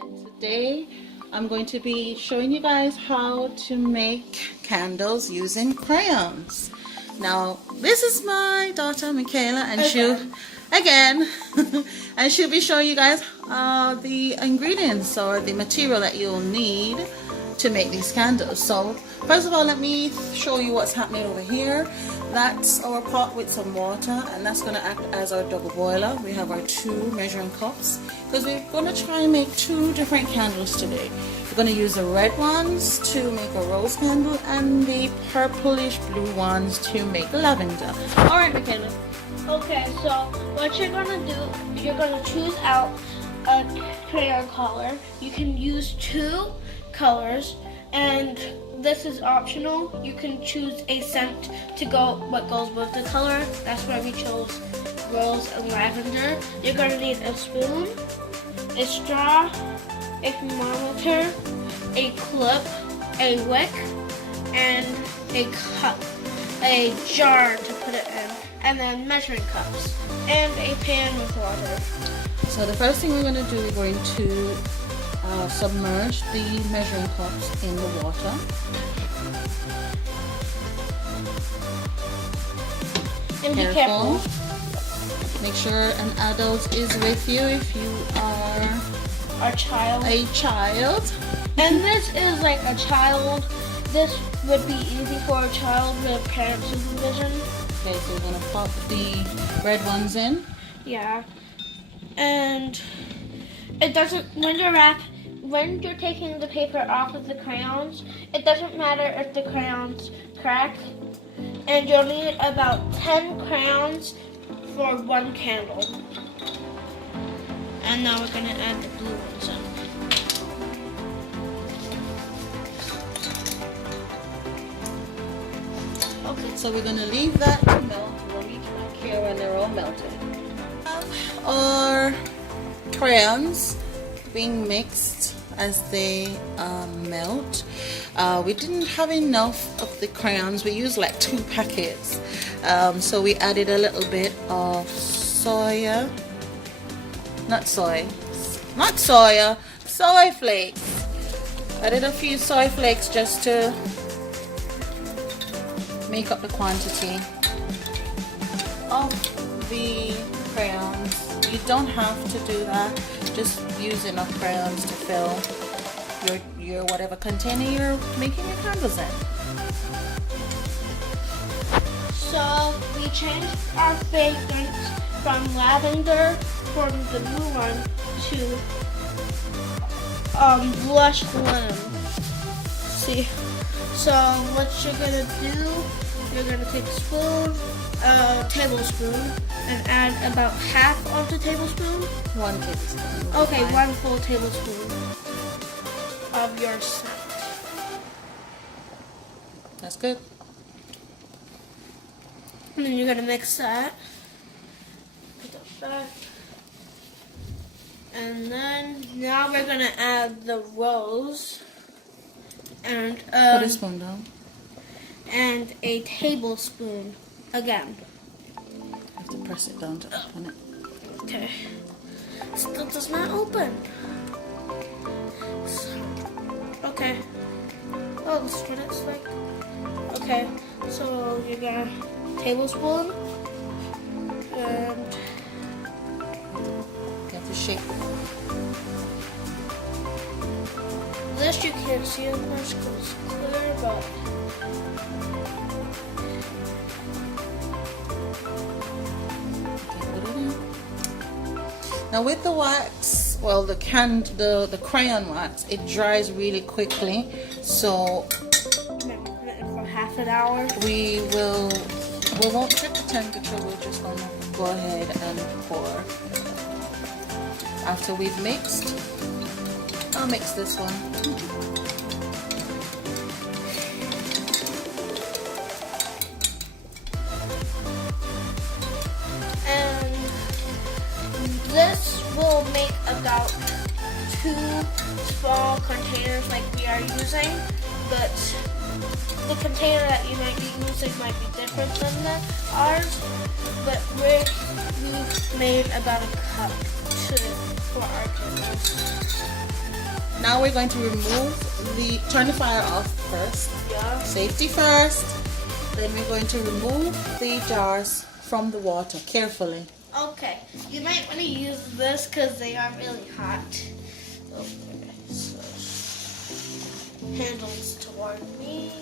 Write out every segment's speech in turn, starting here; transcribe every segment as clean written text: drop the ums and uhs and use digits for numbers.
And today I'm going to be showing you guys how to make candles using crayons. Now this is my daughter Michaela, and she'll and she'll be showing you guys the ingredients or the material that you'll need to make these candles. So first of all, let me show you what's happening over here. That's our pot with some water, and that's going to act as our double boiler. We have our 2 measuring cups because we're going to try and make 2 different candles today. We're going to use the red ones to make a rose candle and the purplish blue ones to make lavender. Alright, Michaela. Okay, so what you're going to do, you're going to choose out a crayon color. You can use 2 colors, and this is optional. You can choose a scent to go what goes with the color. That's why we chose rose and lavender. You're going to need a spoon, a straw, a thermometer, a clip, a wick, and a cup, a jar to put it in, and then measuring cups, and a pan with water. So the first thing we're going to do, we're going to submerge the measuring cups in the water. And be careful. Make sure an adult is with you if you are a child. And this is like a child. This would be easy for a child with parent supervision. Okay, so we're going to pop the red ones in. Yeah. And it doesn't, when you're taking the paper off of the crayons, it doesn't matter if the crayons crack. And you'll need about 10 crayons for 1 candle. And now we're going to add the blue ones in. Okay, so we're going to leave that to melt. We'll meet back here when they're all melted. Our crayons being mixed as they melt. We didn't have enough of the crayons. We used like 2 packets, so we added a little bit of soy flakes. Added a few soy flakes just to make up the quantity of the crayons. You don't have to do that. Just use enough crayons to fill your whatever container you're making your candles in. So we changed our fragrance from lavender, from the blue one, to blush lemon. See, so what you're gonna do, you're gonna take a spoon, a tablespoon, and add about half of the tablespoon. 1 tablespoon. Okay, 1 full tablespoon of your scent. That's good. And then you're gonna mix that. Put that back. And then now we're gonna add the rose and put a spoon down. And a tablespoon again. You have to press it down to open it. Okay. Still does not open. Okay. Oh, this is what it's like. Okay. So you got a tablespoon and you have to shake it. This you can't see as much because it's clear, but now with the wax, well, the crayon wax, it dries really quickly, so for half an hour we won't check the temperature. We're just gonna go ahead and pour. After we've mixed, I'll mix this one. And this will make about 2 small containers like we are using, but the container that you might be using might be different than ours, but we've made about a cup for our candles. Now we're going to turn the fire off first. Yeah. Safety first. Then we're going to remove the jars from the water carefully. Okay. You might want to use this because they are really hot. Okay, so Handles toward me.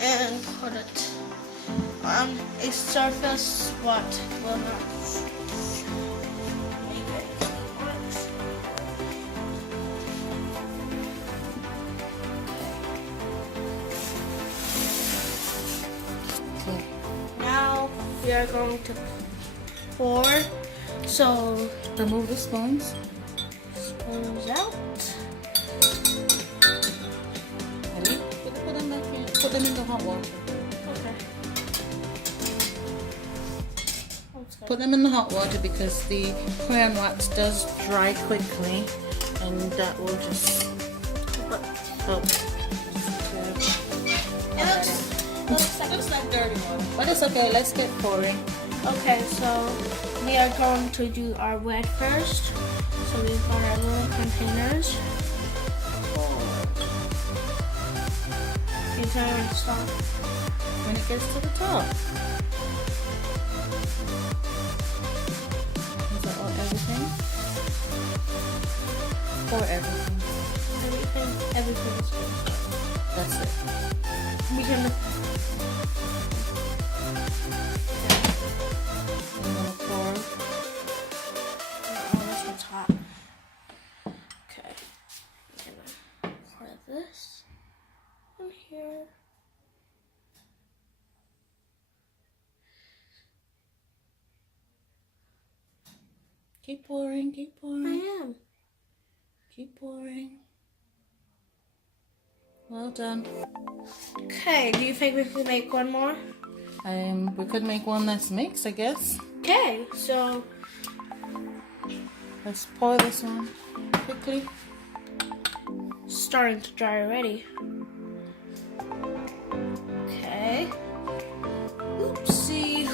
And put it on a surface what will not make it work. okay. Now we are going to pour. So Remove the spoons. spoons out. Ready? Put them back in. Put them in the hot water. Okay. That's good. Put them in the hot water because the crayon wax does dry quickly, and that will just help. Looks like dirty water, but it's okay. Let's get pouring. Okay, so we are going to do our wet first. So we've got our little containers. You tell me when to stop. When it gets to the top. Is that all? Everything? Pour everything. Everything's good. That's it. We can. I'm gonna pour. Oh, this one's hot. Okay. I'm gonna pour this in here. Keep pouring, keep pouring, I am. keep pouring. Well done. Okay, do you think we can make one more? We could make one that's mixed, I guess. Okay, so Let's pour this one quickly. starting to dry already. Okay. Oopsie.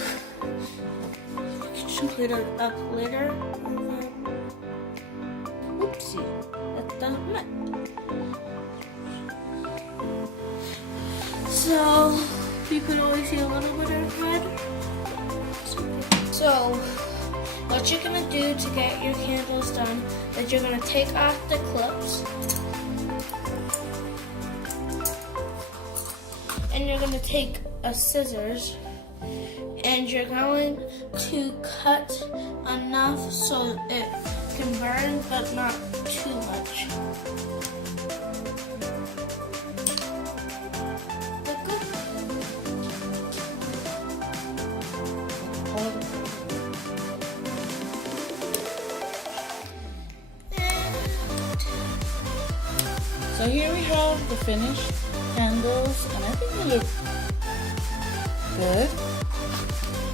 Should clean it up later. Oopsie. That doesn't matter. So you could always see a little bit of red. So what you're gonna do to get your candles done is you're gonna take off the clips and you're gonna take a scissors and you're going to cut enough so it can burn but not too much. Like good. So here we have the finished candles, and I think they look good.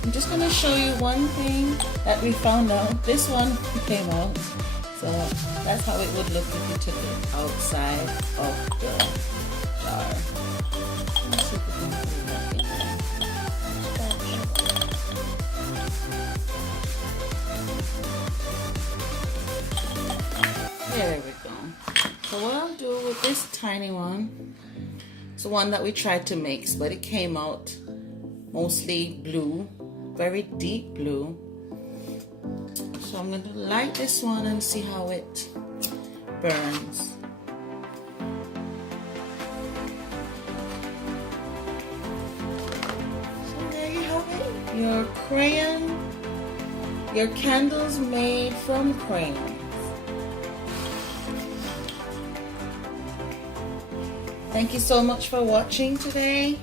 I'm just going to show you one thing that we found out. This one came out, so that's how it would look if you took it outside of the jar. Let's see if we can put it back in there. There we go. So what I'll do with this tiny one, it's the one that we tried to mix, but it came out mostly blue, very deep blue. So I'm going to light this one and see how it burns. So there you have it. Your crayon, your candles made from crayons. Thank you so much for watching today.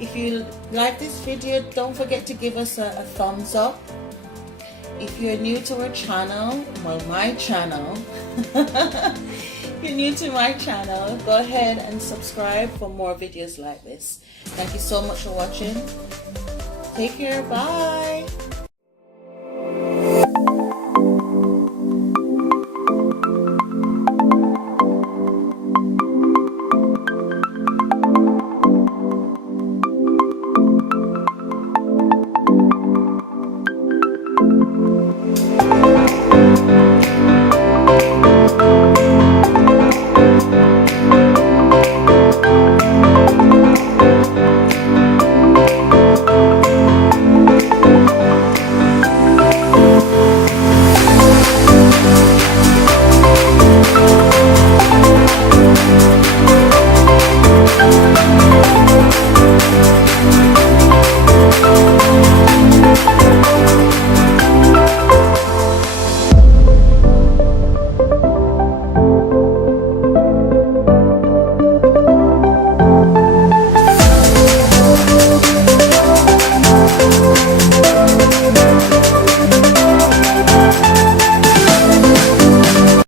If you like this video, don't forget to give us a thumbs up. If you're new to our channel, well, my channel, if you're new to my channel, go ahead and subscribe for more videos like this. Thank you so much for watching. Take care. Bye.